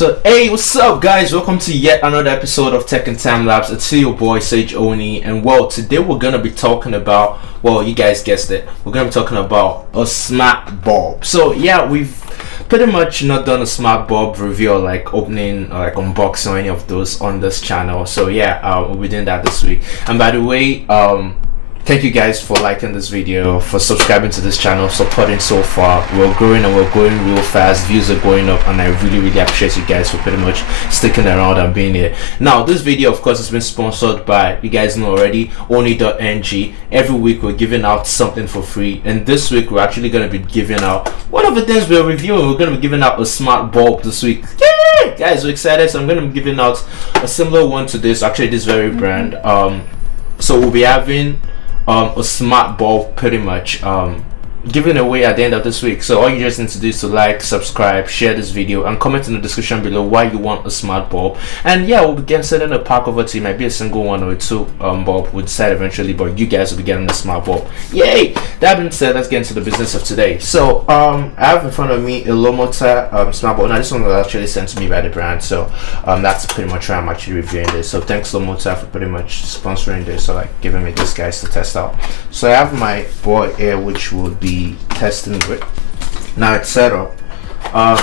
So hey, what's up guys? Welcome to yet another episode of Tech and Time Labs. It's your boy Sage Oni, and well, today we're gonna be talking about, well, you guys guessed it, we're gonna be talking about a smart bulb. So yeah, we've pretty much not done a smart bulb review or like opening or like unboxing or any of those on this channel. So yeah, we'll be doing that this week. And by the way, thank you guys for liking this video, for subscribing to this channel, supporting so far. We're growing and we're going real fast. Views are going up, and I really appreciate you guys for pretty much sticking around and being here. Now, this video, of course, has been sponsored by, you guys know already, Oni.ng. Every week we're giving out something for free, and this week we're actually going to be giving out one of the things we're reviewing. We're going to be giving out a smart bulb this week. Yay! Guys, we're excited. So I'm going to be giving out a similar one to this, actually this very brand. So we'll be having a smart bulb pretty much given away at the end of this week. So all you just need to do is to like, subscribe, share this video, and comment in the description below why you want a smart bulb. And yeah, we'll be sending a pack over to you. It might be a single one or a two bulb, we'll decide eventually, but you guys will be getting the smart bulb. Yay! That being said, let's get into the business of today. So I have in front of me a Lomota smart bulb. Now this one was actually sent to me by the brand, so that's pretty much why I'm actually reviewing this. So thanks Lomota for pretty much sponsoring this, or like giving me this guys to test out. So I have my board here, which will be testing with. Now it's set up.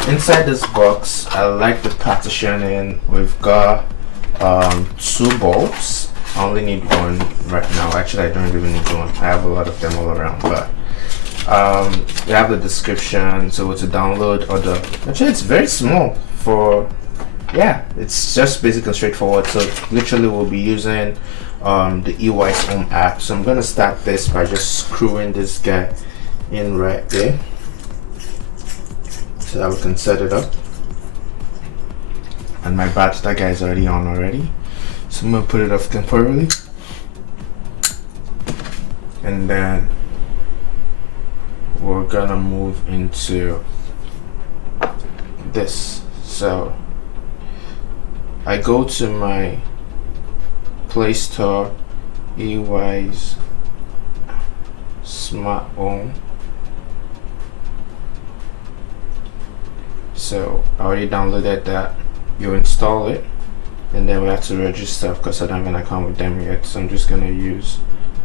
Inside this box, I like the partitioning. We've got two bulbs. I only need one right now. Actually, I don't even need one. I have a lot of them all around, but we have the description, so to download other. Actually, it's very small for, yeah, it's just basic and straightforward. So literally we'll be using the eWise Home app. So I'm gonna start this by just screwing this guy in right there so that we can set it up. And my batch, that guy is already on already, so I'm gonna put it off temporarily, and then we're gonna move into this. So I go to my Play Store, eWise Smart Home. So I already downloaded that. You install it, and then we have to register because I don't have an account with them yet. So I'm just gonna use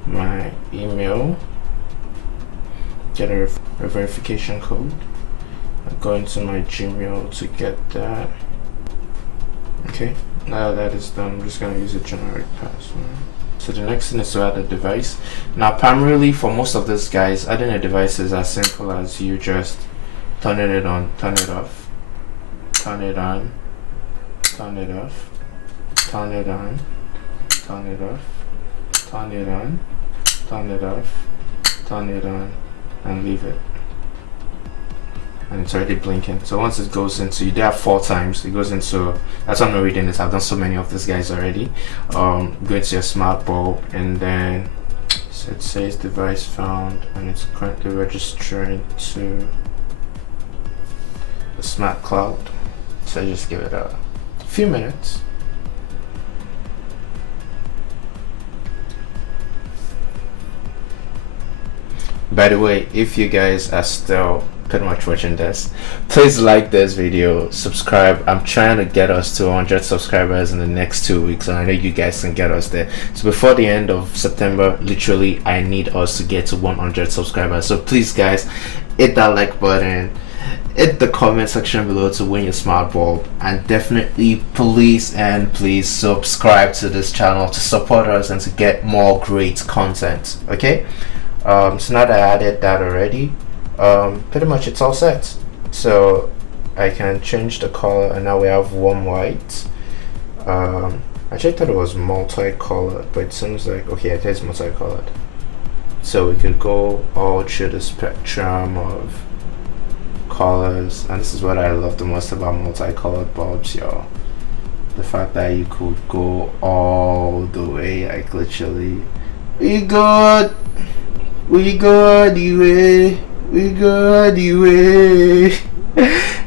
my email, get a verification code. I go into my Gmail to get that. Okay, now that is done, I'm just gonna use a generic password. So the next thing is to add a device. Now primarily for most of these guys, adding a device is as simple as you just turning it on, turn it off, turn it on, turn it off, turn it on, turn it off, turn it on, turn it off, turn it on, and leave it. And it's already blinking. So once it goes into, you do have 4 times, it goes into, that's why I'm not reading this, I've done so many of these guys already. Go into your smart bulb, and then so it says device found, and it's currently registering to the smart cloud. So just give it a few minutes. By the way, if you guys are still pretty much watching this, please like this video, subscribe. I'm trying to get us to 100 subscribers in the next 2 weeks, and I know you guys can get us there. So before the end of September, literally I need us to get to 100 subscribers. So please guys, hit that like button, hit the comment section below to win your smart bulb, and definitely please subscribe to this channel to support us and to get more great content. Okay, so now that I added that already, pretty much it's all set. So I can change the color, and now we have warm white. Actually I thought it was multicolored, but it seems like, okay, it is multicolored. So we could go all through the spectrum of colors, and this is what I love the most about multicolored bulbs, y'all. The fact that you could go all the way, like literally, we go the way.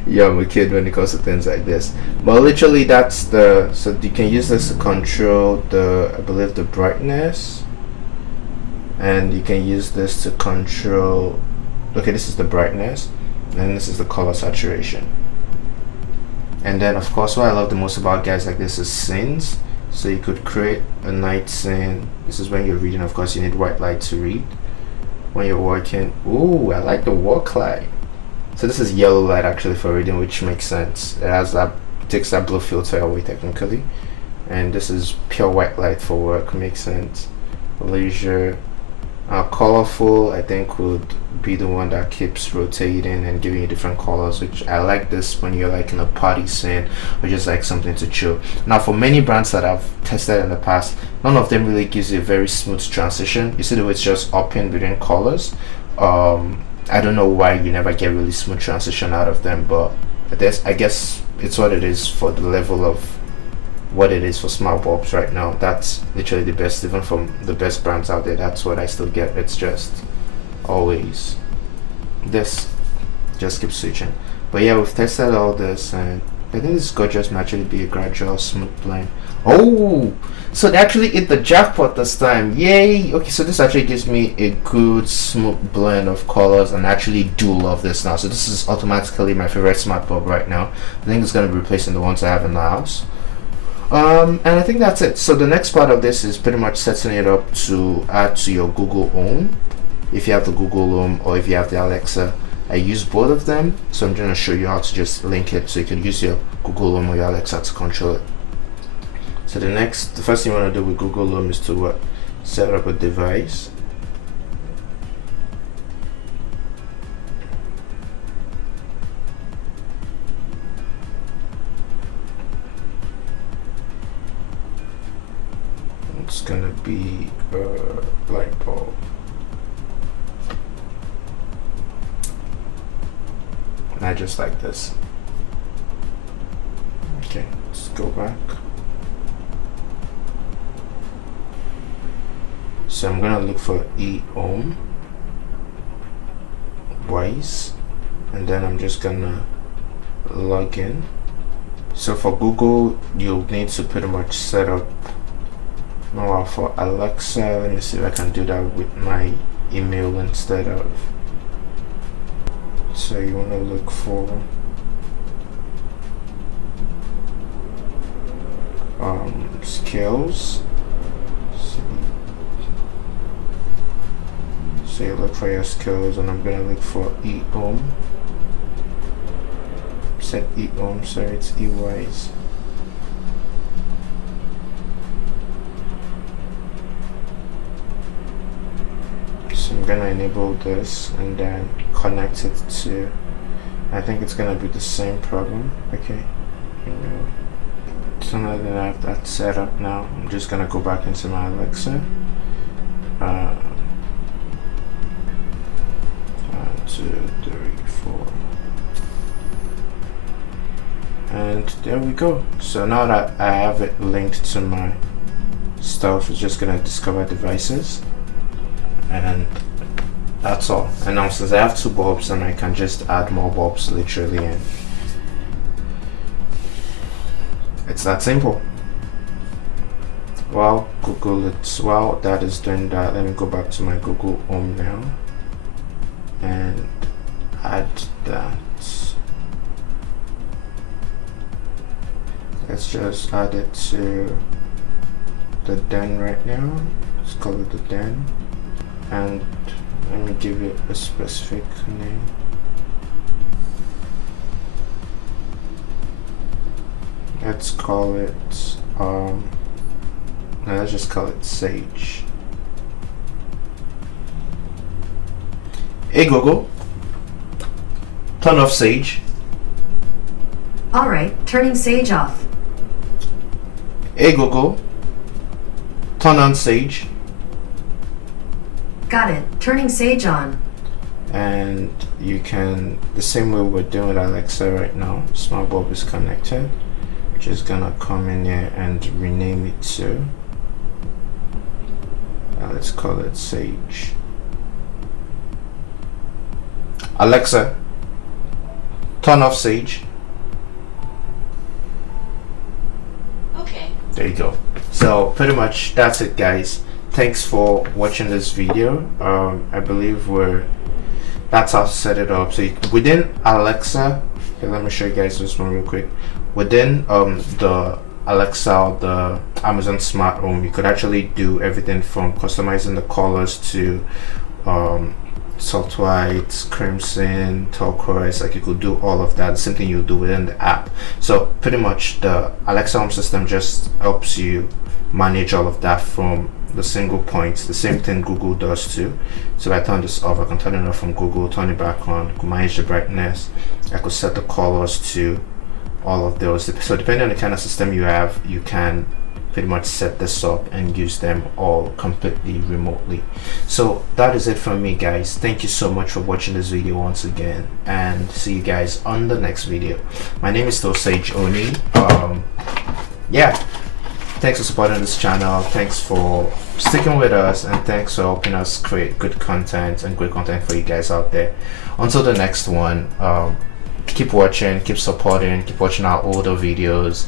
Yeah, I'm a kid when it comes to things like this, but literally that's the, so you can use this to control the, I believe, the brightness, and you can use this to control, okay, this is the brightness, and this is the color saturation. And then of course what I love the most about guys like this is scenes. So you could create a night scene. This is when you're reading, of course you need white light to read. When you're working, ooh, I like the work light. So this is yellow light actually for reading, which makes sense. It has that, takes that blue filter away technically. And this is pure white light for work, makes sense. Leisure, colorful I think would be the one that keeps rotating and giving you different colors, which I like this when you're like in a party scene or just like something to chill. Now for many brands that I've tested in the past, none of them really gives you a very smooth transition. You see the way it's just up in between colors. I don't know why you never get really smooth transition out of them, but I guess it's what it is for the level of what it is for smart bulbs right now. That's literally the best, even from the best brands out there. That's what I still get. It's just always this, just keep switching. But yeah, we've tested all this and I think this gorgeous may actually be a gradual smooth blend. Oh, so they actually hit the jackpot this time. Yay. Okay, so this actually gives me a good smooth blend of colors, and I actually do love this now. So this is automatically my favorite smart bulb right now. I think it's going to be replacing the ones I have in the house. And I think that's it. So the next part of this is pretty much setting it up to add to your Google Home. If you have the Google Home or if you have the Alexa, I use both of them, so I'm going to show you how to just link it so you can use your Google Home or your Alexa to control it. So the first thing you want to do with Google Home is to set up a device. It's gonna be a light bulb. And I just like this. Okay, let's go back. So I'm gonna look for e-home voice, and then I'm just gonna log in. So for Google, you'll need to pretty much set up. Now for Alexa, let me see if I can do that with my email instead of. So you want to look for skills. So you look for your skills, and I'm gonna look for e-home. Set e-home, sorry, it's e-wise. So I'm gonna enable this and then connect it to, I think it's gonna be the same problem. Okay, so now that I have that set up, now I'm just gonna go back into my Alexa. 1, 2, 3, 4, and there we go. So now that I have it linked to my stuff, it's just gonna discover devices, and that's all. And now since I have 2 bulbs, then I can just add more bulbs literally, and it's that simple. While that is doing that, let me go back to my Google Home now and add that. Let's just add it to the den right now. Let's call it the den, and let me give it a specific name. Let's call it let's just call it Sage. Hey Google, turn off Sage. Alright, turning Sage off. Hey Google, turn on Sage. Got it, turning Sage on. And you can, the same way we're doing with Alexa right now, Smart Bulb is connected. Just gonna come in here and rename it to, let's call it Sage. Alexa, turn off Sage. Okay. There you go. So pretty much that's it, guys. Thanks for watching this video. I believe that's how to set it up. So within Alexa, okay, let me show you guys this one real quick. within the Alexa, the Amazon Smart Home, you could actually do everything from customizing the colors to salt white, crimson, turquoise. Like you could do all of that. The same thing you do within the app. So pretty much the Alexa home system just helps you manage all of that from the single point. The same thing Google does too. So if I turn this off, I can turn it off from Google, turn it back on, I could manage the brightness, I could set the colors to all of those. So depending on the kind of system you have, you can pretty much set this up and use them all completely remotely. So that is it from me, guys. Thank you so much for watching this video once again, and see you guys on the next video. My name is still Sage Oni. Yeah, thanks for supporting this channel, thanks for sticking with us, and thanks for helping us create good content and great content for you guys out there. Until the next one, keep watching, keep supporting, keep watching our older videos.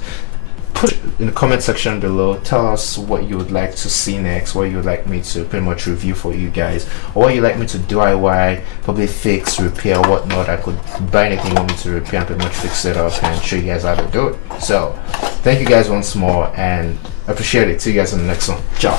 Put in the comment section below, tell us what you would like to see next, what you would like me to pretty much review for you guys, or what you like me to DIY, probably fix, repair, whatnot. I could buy anything you want me to repair and pretty much fix it up and show you guys how to do it. So thank you guys once more, and I appreciate it. See you guys in the next one. Ciao.